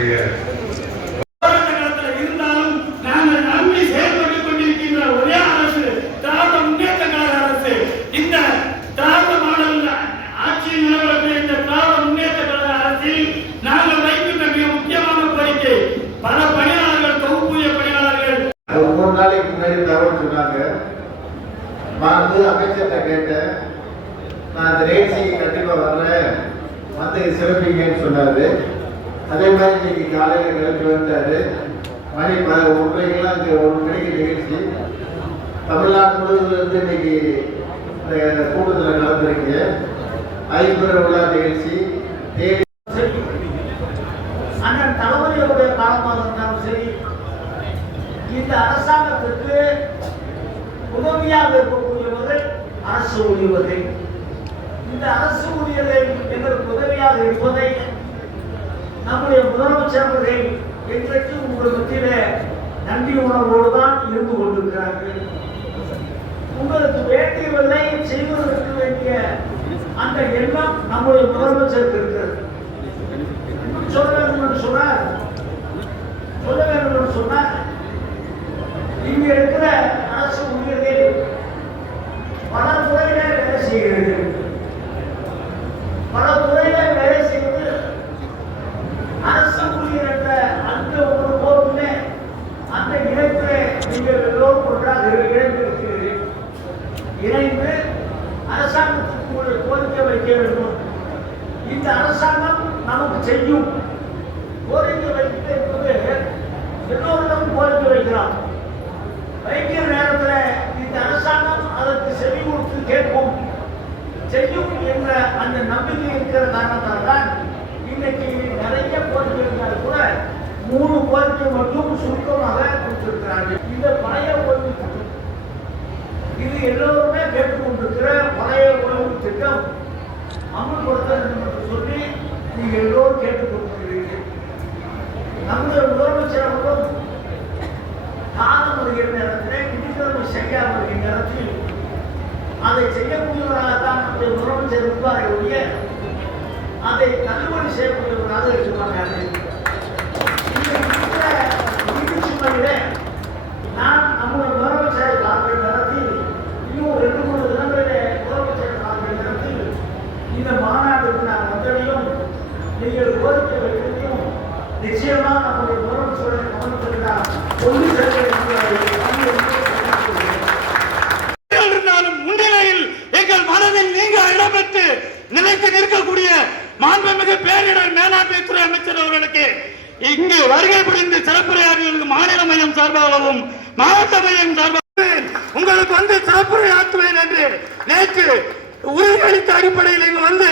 நம்முடைய இருந்தாலும் நாங்கள் நம்பி செயல்பட்டுக் கொண்டிருக்கின்ற ஒரே அரசு திராவிட முன்னேற்ற கழக அரசு. இந்த திராவிட மாடல் ஆட்சியில் நிலவரக்கூடிய இந்த திராவிட முன்னேற்ற கழக அரசில் நாங்கள் வைக்கின்ற மிக முக்கியமான கோரிக்கை, பல பணியாளர்கள் தொகுப்பூதிய பணியாளர்கள் 3 நாளைக்கு முன்னாடி தகவல் சொன்னாங்க. நான் அமைச்சர்கிட்ட கேட்டேன், நான் அந்த ரேட்சி கண்டிப்பா வர்றேன் வந்து சிறப்பிங்கன்னு சொன்னாரு. அதே மாதிரி இன்னைக்கு காலையில் கிளம்பி வந்தாரு. மணி 1:30 இங்கே 1 மணிக்கு நிகழ்ச்சி. தமிழ்நாடு முழுவதிலிருந்து இன்னைக்கு கூட்டத்தில் கலந்துருக்கீங்க. ஐம்பது விழா நிகழ்ச்சி அண்ணன் தளபதியுடைய காலமாக இருந்தாலும் சரி, இந்த அரசாங்கத்திற்கு உதவியாக இருக்கக்கூடியவர்கள் அரசு ஊழியர்கள். இந்த அரசு ஊழியர்கள் எங்களுக்கு உதவியாக இருப்பதை நம்முடைய முதலமைச்சர் அவர்கள் இன்றைக்கு உங்கள் மத்தியில நன்றி உணர்வோடு தான் இருந்து கொண்டிருக்கிறார்கள். உங்களுக்கு வேண்டியவர்களை செய்வதற்கு வேண்டிய அந்த எண்ணம் நம்முடைய முதலமைச்சருக்கு இருக்கிறது. சொல்ல வேண்டும் என்று சொன்னார் இங்க இருக்கிற அரசு ஊழியர்கள் பல துறையில வேலை செய்கிறீர்கள். பல துறையில வேலை செய்வது அரசு ஊழியர் என்ற அந்த ஒரு போக்குமே அந்த இணைப்பிலே நீங்கள் எல்லோரும் ஒன்றாக இணைந்திருக்கிறீர்கள். இணைந்து அரசாங்கத்துக்கு ஒரு கோரிக்கை வைக்க வேண்டும். இந்த அரசாங்கம் நமக்கு செய்யும் கோரிக்கை வைக்க என்பது எல்லோரிடம் கோரிக்கை வைக்கிறோம். வைக்கிற நேரத்தில் இந்த அரசாங்கம் அதற்கு செவி கொடுத்து கேட்போம் செய்யும் என்ற அந்த நம்பிக்கை இருக்கிற காரணத்தால் தான் இன்னைக்கு நிறைய கோரிக்கை இருந்தால் கூட 3 கோரிக்கை மட்டும் சுருக்கமாக கொடுத்திருக்கிறார்கள். இந்த பழைய ஓய்வு திட்டம் இது எல்லோருமே கேட்டுக்கொண்டிருக்கிற பழைய ஓய்வு திட்டம் அமல்படுத்த வேண்டும் என்று சொல்லி நீங்கள் எல்லோரும் கேட்டுக்கொண்டிருக்கிறீர்கள். நம்முடைய முதலமைச்சர் அவர்களும் காலம் வருகிற நேரத்தில் விதிக்கிழமை செய்யாமல் வருகிற நேரத்தில் அதை செய்யக்கூடியவராகத்தான் நம்முடைய முதலமைச்சர் இருப்பாரை ஒழிய அதை தள்ளுபடி செய்யக்கூடியவராக இருக்க மாட்டார்கள். இந்த சுமையிலே நான் நம்முடைய முதலமைச்சரை பார்க்கிற நேரத்தில் இன்னும் 2-3 தினங்களிலே முதலமைச்சரை பார்க்கிற நேரத்தில் இந்த மாநாட்டுக்கு நான் வந்ததையும் நீங்கள் கோரிக்கை வைக்கிறதையும் நிச்சயமா நம்முடைய முதலமைச்சருடைய கவனத்திற்காக ஒன்று சேர்க்க முன்னிலையில் எங்கள் மனதில் நீங்க இடம்பெற்று நிலைத்து நிற்கக்கூடிய மாண்புமிகு பேரிடர் மேலாண்மை துறை அமைச்சர் அவர்களுக்கு இங்கு வருகை புரிந்து சிறப்புரையாற்றிய மாநில மையம் சார்பாகவும் மாவட்ட மையம் சார்பாகவும் உங்களுக்கு வந்து சிறப்புரையாற்றுவேன் என்று நேற்று உறுதியளித்த அடிப்படையில் இங்கு வந்து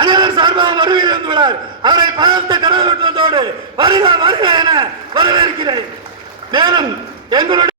அனைவர் சார்பாக வருகை வந்துள்ளார். அவரை பலத்த கடவுளோடு வருக வருக என வரவேற்கிறேன். மேலும் எங்களுடைய